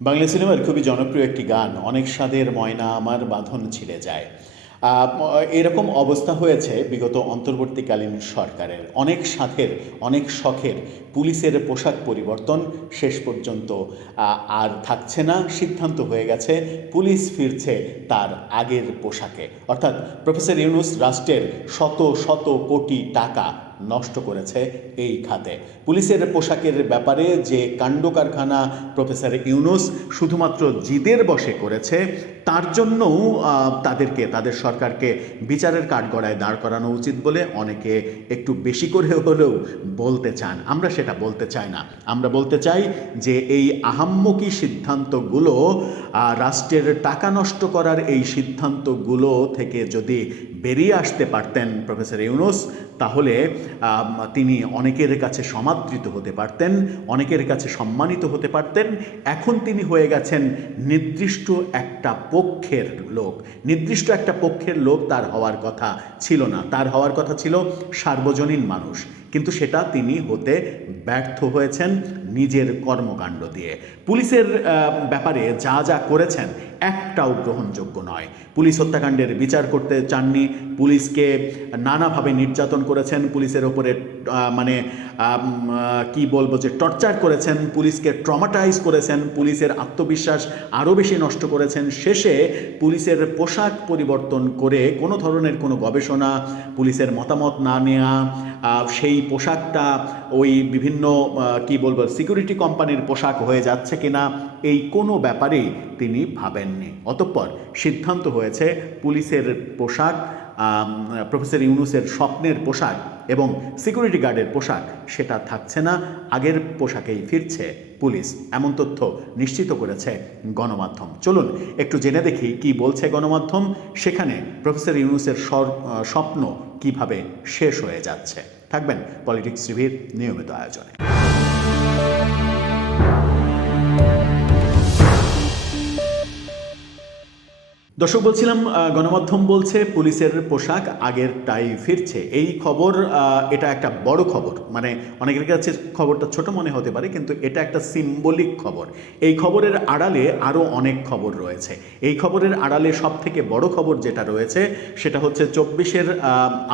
বাংলা সিনেমার খুবই জনপ্রিয় একটি গান, অনেক স্বাদের ময়না আমার বাঁধন ছিঁড়ে যায়। এরকম অবস্থা হয়েছে বিগত অন্তর্বর্তীকালীন সরকারের। অনেক স্বাদের, অনেক শখের পুলিশের পোশাক পরিবর্তন শেষ পর্যন্ত আর থাকছে না। সিদ্ধান্ত হয়ে গেছে পুলিশ ফিরছে তার আগের পোশাকে। অর্থাৎ প্রফেসর ইউনূস রাষ্ট্রের শত শত কোটি টাকা নষ্ট করেছে এই খাতে। পুলিশের পোশাকের ব্যাপারে যে কাণ্ডকারখানা প্রফেসর ইউনূস শুধুমাত্র জিদের বশে করেছে, তার জন্যও তাদের সরকারকে বিচারের কাঠগড়ায় দাঁড় করানো উচিত বলে অনেকে একটু বেশি করে হলেও বলতে চান। আমরা সেটা বলতে চাই না। আমরা বলতে চাই যে এই আহাম্মকি সিদ্ধান্তগুলো, রাষ্ট্রের টাকা নষ্ট করার এই সিদ্ধান্তগুলো থেকে যদি বেরিয়ে আসতে পারতেন প্রফেসর ইউনূস, তাহলে তিনি অনেকের কাছে সমাদৃত হতে পারতেন, অনেকের কাছে সম্মানিত হতে পারতেন। এখন তিনি হয়ে গেছেন নির্দিষ্ট একটা পক্ষের লোক। নির্দিষ্ট একটা পক্ষের লোক তার হওয়ার কথা ছিল না। তার হওয়ার কথা ছিল সার্বজনীন মানুষ, কিন্তু সেটা তিনি হতে ব্যর্থ হয়েছেন নিজের কর্মকাণ্ড দিয়ে। পুলিশের ব্যাপারে যা যা করেছেন একটাও গ্রহণযোগ্য নয়। পুলিশ হত্যাকাণ্ডের বিচার করতে চাননি, পুলিশকে নানাভাবে নির্যাতন করেছেন, পুলিশের ওপরে কি বলবো যে টর্চার করেছেন, পুলিশকে ট্রমাটাইজ করেছেন, পুলিশের আত্মবিশ্বাস আরও বেশি নষ্ট করেছেন। শেষে পুলিশের পোশাক পরিবর্তন করে কোনো ধরনের কোনো গবেষণা, পুলিশের মতামত না নেওয়া, সেই পোশাকটা ওই বিভিন্ন কি বলবো সিকিউরিটি কোম্পানির পোশাক হয়ে যাচ্ছে কিনা, এই কোনো ব্যাপারেই তিনি ভাবেননি। অতঃপর সিদ্ধান্ত হয়েছে পুলিশের পোশাক, প্রফেসর ইউনূসের স্বপ্নের পোশাক এবং সিকিউরিটি গার্ডের পোশাক সেটা থাকছে না, আগের পোশাকেই ফিরছে পুলিশ। এমন তথ্য নিশ্চিত করেছে গণমাধ্যম। চলুন একটু জেনে দেখি কি বলছে গণমাধ্যম। সেখানে প্রফেসর ইউনূসের স্বপ্ন কিভাবে শেষ হয়ে যাচ্ছে। থাকবেন পলিটিক্স টিভির নিয়মিত আয়োজনে। দর্শক, বলছিলাম গণমাধ্যম বলছে পুলিশের পোশাক আগেরটাই ফিরছে। এই খবর, এটা একটা বড় খবর। মানে অনেকের কাছে খবরটা ছোট মনে হতে পারে, কিন্তু এটা একটা সিম্বলিক খবর। এই খবরের আড়ালে আরও অনেক খবর রয়েছে। এই খবরের আড়ালে সব থেকে বড় খবর যেটা রয়েছে সেটা হচ্ছে 24-এর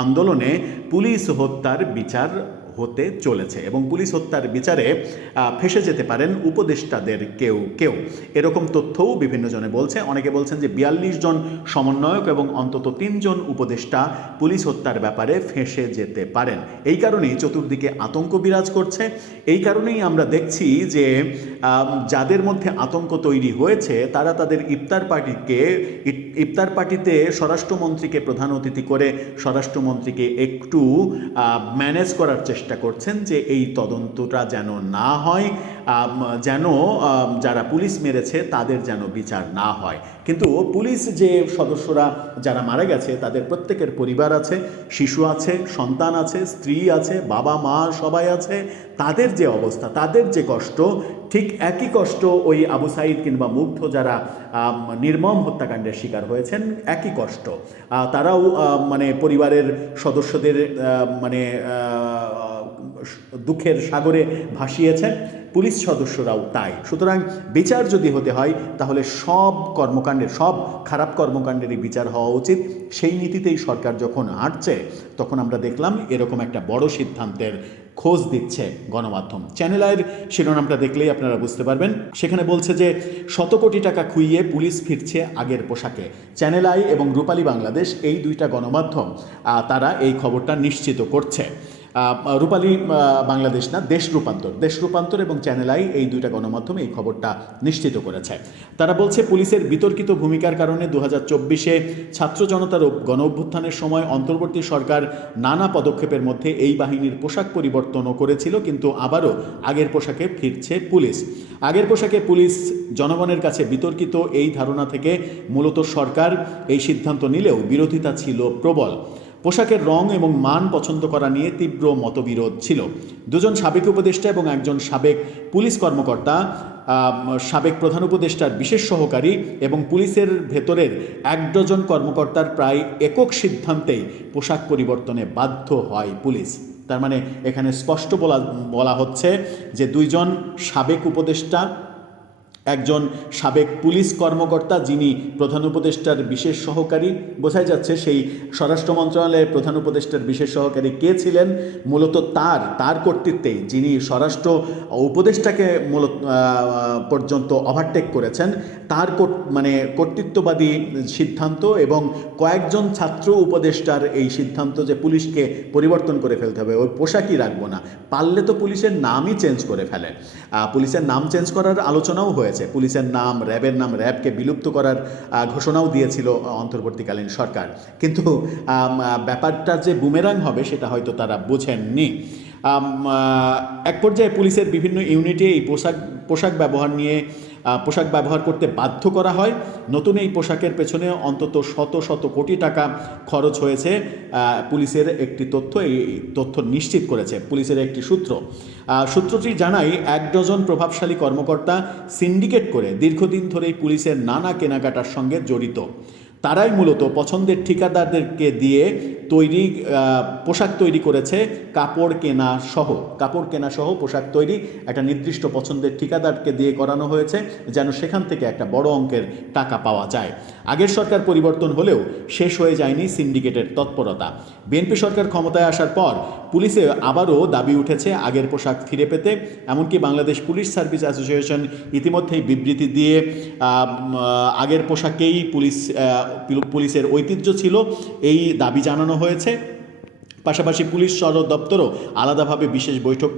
আন্দোলনে পুলিশ হত্যার বিচার হতে চলেছে এবং পুলিশ হত্যার বিচারে ফেঁসে যেতে পারেন উপদেষ্টাদের কেউ কেউ। এরকম তথ্যও বিভিন্ন জনে বলছে। অনেকে বলছেন যে 42 জন সমন্বয়ক এবং অন্তত 3 জন উপদেষ্টা পুলিশ হত্যার ব্যাপারে ফেঁসে যেতে পারেন। এই কারণেই চতুর্দিকে আতঙ্ক বিরাজ করছে। এই কারণেই আমরা দেখছি যে যাদের মধ্যে আতঙ্ক তৈরি হয়েছে তারা তাদের ইফতার পার্টিতে স্বরাষ্ট্রমন্ত্রীকে প্রধান অতিথি করে স্বরাষ্ট্রমন্ত্রীকে একটু ম্যানেজ করার চেষ্টা করছেন যে এই তদন্তটা যেন না হয়, যেন যারা পুলিশ মেরেছে তাদের যেন বিচার না হয়। কিন্তু পুলিশ যে সদস্যরা যারা মারা গেছে তাদের প্রত্যেকের পরিবার আছে, শিশু আছে, সন্তান আছে, স্ত্রী আছে, বাবা মা সবাই আছে। তাদের যে অবস্থা, তাদের যে কষ্ট, ঠিক একই কষ্ট ওই আবু সাঈদ কিংবা মুগ্ধ যারা নির্মম হত্যাকাণ্ডের শিকার হয়েছেন, একই কষ্ট তারাও পরিবারের সদস্যদের দুঃখের সাগরে ভাসিয়েছেন। পুলিশ সদস্যরাও তাই। সুতরাং বিচার যদি হতে হয় তাহলে সব কর্মকাণ্ডের, সব খারাপ কর্মকাণ্ডেরই বিচার হওয়া উচিত। সেই নীতিতেই সরকার যখন হাঁটছে, তখন আমরা দেখলাম এরকম একটা বড় সিদ্ধান্তের খোঁজ দিচ্ছে গণমাধ্যম। চ্যানেল আইয়ের শিরোনামটা দেখলেই আপনারা বুঝতে পারবেন। সেখানে বলছে যে 100 কোটি টাকা খুইয়ে পুলিশ ফিরছে আগের পোশাকে। চ্যানেল আই এবং রূপালী বাংলাদেশ, এই দুইটা গণমাধ্যম তারা এই খবরটা নিশ্চিত করছে। রূপালী বাংলাদেশ না, দেশ রূপান্তর এবং চ্যানেল আই, এই দুইটা গণমাধ্যম এই খবরটা নিশ্চিত করেছে। তারা বলছে পুলিশের বিতর্কিত ভূমিকার কারণে 2024-এ ছাত্র জনতার গণ অভ্যুত্থানের সময় অন্তর্বর্তী সরকার নানা পদক্ষেপের মধ্যে এই বাহিনীর পোশাক পরিবর্তনও করেছিল, কিন্তু আবারও আগের পোশাকে ফিরছে পুলিশ। আগের পোশাকে পুলিশ জনগণের কাছে বিতর্কিত এই ধারণা থেকে মূলত সরকার এই সিদ্ধান্ত নিলেও বিরোধিতা ছিল প্রবল। পোশাকের রং এবং মান পছন্দ করা নিয়ে তীব্র মতবিরোধ ছিল। 2 জন সাবেক উপদেষ্টা এবং 1 জন সাবেক পুলিশ কর্মকর্তা, সাবেক প্রধান উপদেষ্টার বিশেষ সহকারী এবং পুলিশের ভেতরের 1 ডজন কর্মকর্তার প্রায় একক সিদ্ধান্তেই পোশাক পরিবর্তনে বাধ্য হয় পুলিশ। তার মানে এখানে স্পষ্ট বলা হচ্ছে যে 2 জন সাবেক উপদেষ্টা একজন সাবেক পুলিশ কর্মকর্তা যিনি প্রধান উপদেষ্টার বিশেষ সহকারী, বোঝাই যাচ্ছে সেই স্বরাষ্ট্র মন্ত্রণালয়ের প্রধান উপদেষ্টার বিশেষ সহকারী কে ছিলেন, মূলত তার কর্তৃত্বেই যিনি স্বরাষ্ট্র উপদেষ্টাকে মূলত পর্যন্ত ওভারটেক করেছেন, তার কর্তৃত্ববাদী সিদ্ধান্ত এবং কয়েকজন ছাত্র উপদেষ্টার এই সিদ্ধান্ত যে পুলিশকে পরিবর্তন করে ফেলতে হবে, ওই পোশাকই রাখবো না, পারলে তো পুলিশের নামই চেঞ্জ করে ফেলে। পুলিশের নাম চেঞ্জ করার আলোচনাও হয়েছে, পুলিশের নাম, র্যাবের নাম, র্যাবকে বিলুপ্ত করার ঘোষণাও দিয়েছিল অন্তর্বর্তীকালীন সরকার, কিন্তু ব্যাপারটা যে বুমেরাং হবে সেটা হয়তো তারা বোঝেননি। এক পর্যায়ে পুলিশের বিভিন্ন ইউনিটে এই পোশাক ব্যবহার করতে বাধ্য করা হয়। নতুন এই পোশাকের পেছনে অন্তত শত কোটি টাকা খরচ হয়েছে। পুলিশের একটি তথ্য, এই তথ্য নিশ্চিত করেছে পুলিশের একটি সূত্রটি জানায় 1 ডজন প্রভাবশালী কর্মকর্তা সিন্ডিকেট করে দীর্ঘদিন ধরেই পুলিশের নানা কেনাকাটার সঙ্গে জড়িত। তারাই মূলত পছন্দের ঠিকাদারদেরকে দিয়ে পোশাক তৈরি করেছে, কাপড় কেনা সহ পোশাক তৈরি একটা নির্দিষ্ট পছন্দের ঠিকাদারকে দিয়ে করানো হয়েছে, যেন সেখান থেকে একটা বড় অঙ্কের টাকা পাওয়া যায়। আগের সরকার পরিবর্তন হলেও শেষ হয়ে যায়নি সিন্ডিকেটের তৎপরতা। বিএনপি সরকার ক্ষমতায় আসার পর পুলিশে আবারও দাবি উঠেছে আগের পোশাক ফিরে পেতে। এমনকি বাংলাদেশ পুলিশ সার্ভিস অ্যাসোসিয়েশন ইতিমধ্যেই বিবৃতি দিয়ে আগের পোশাকেই পুলিশের ঐতিহ্য ছিল এই দাবি জানানো হয়েছে। পাশাপাশি পুলিশ সদর দপ্তরও আলাদাভাবে বিশেষ বৈঠক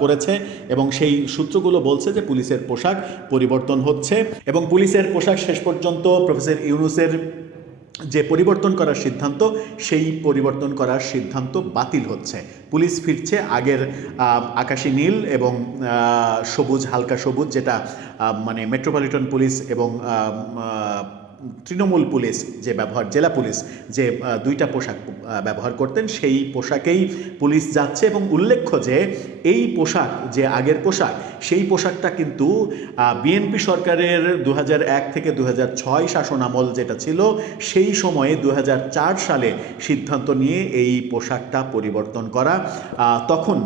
করেছে এবং সেই সূত্রগুলো বলছে যে পুলিশের পোশাক পরিবর্তন হচ্ছে এবং পুলিশের পোশাক শেষ পর্যন্ত প্রফেসর ইউনূসের যে পরিবর্তন করার সিদ্ধান্ত, সেই পরিবর্তন করার সিদ্ধান্ত বাতিল হচ্ছে। পুলিশ ফিরছে আগের আকাশি নীল এবং সবুজ, হালকা সবুজ, যেটা মেট্রোপলিটন পুলিশ এবং তৃণমূল পুলিশ যে জেলা পুলিশ যে দুইটা পোশাক ব্যবহার করতেন, সেই পোশাকেই পুলিশ যাচ্ছে। এবং উল্লেখ্য যে এই পোশাক যে আগের পোশাক, সেই পোশাকটা কিন্তু বিএনপি সরকারের 2001 থেকে 2006 শাসন আমল যেটা ছিল, সেই সময়ে 2004 সালে সিদ্ধান্ত নিয়ে এই পোশাকটা পরিবর্তন করা। তখন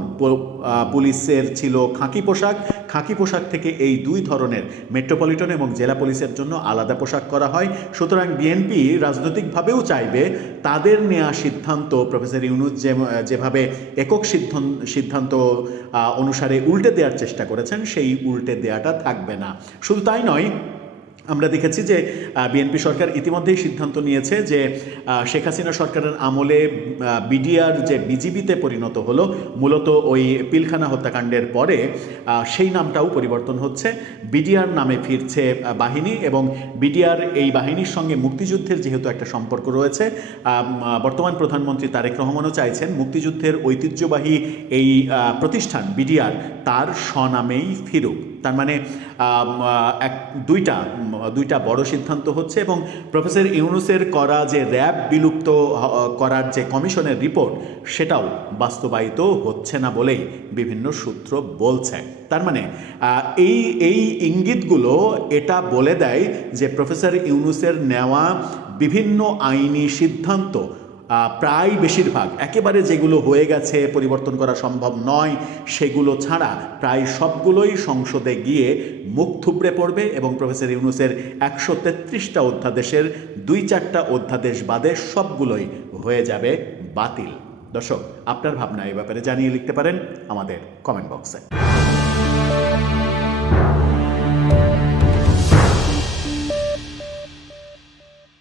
পুলিশের ছিল খাকি পোশাক থেকে এই দুই ধরনের মেট্রোপলিটন এবং জেলা পুলিশের জন্য আলাদা পোশাক করা হয়। সুতরাং বিএনপি রাজনৈতিকভাবেও চাইবে তাদের নেওয়া সিদ্ধান্ত প্রফেসর ইউনূস যেভাবে একক সিদ্ধান্ত অনুসারে উল্টে দেওয়ার চেষ্টা করেছেন, সেই উল্টে দেওয়াটা থাকবে না। শুধু তাই নয়, আমরা দেখেছি যে বিএনপি সরকার ইতিমধ্যেই সিদ্ধান্ত নিয়েছে যে শেখ হাসিনা সরকারের আমলে বিডিআর যে বিজিবিতে পরিণত হলো, মূলত ওই পিলখানা হত্যাকাণ্ডের পরে সেই নামটাও পরিবর্তন হচ্ছে। বিডিআর নামে ফিরছে বাহিনী এবং বিডিআর এই বাহিনীর সঙ্গে মুক্তিযুদ্ধের যেহেতু একটা সম্পর্ক রয়েছে, বর্তমান প্রধানমন্ত্রী তারেক রহমানও চাইছেন মুক্তিযুদ্ধের ঐতিহ্যবাহী এই প্রতিষ্ঠান বিডিআর তার স্বনামেই ফিরুক। তার মানে দুইটা বড় সিদ্ধান্ত হচ্ছে এবং প্রফেসর ইউনূসের করা যে র্যাব বিলুপ্ত করার যে কমিশনের রিপোর্ট, সেটাও বাস্তবায়িত হচ্ছে না বলেই বিভিন্ন সূত্র বলছে। তার মানে এই ইঙ্গিতগুলো এটা বলে দেয় যে প্রফেসর ইউনূসের নেওয়া বিভিন্ন আইনি সিদ্ধান্ত প্রায় বেশিরভাগ, একেবারে যেগুলো হয়ে গেছে পরিবর্তন করা সম্ভব নয় সেগুলো ছাড়া প্রায় সবগুলোই সংসদে গিয়ে মুখ থুবড়ে পড়বে এবং প্রফেসর ইউনূসের 133টা অধ্যাদেশের 2-4টা অধ্যাদেশ বাদে সবগুলোই হয়ে যাবে বাতিল। দর্শক, আপনার ভাবনা এই ব্যাপারে জানিয়ে লিখতে পারেন আমাদের কমেন্ট বক্সে।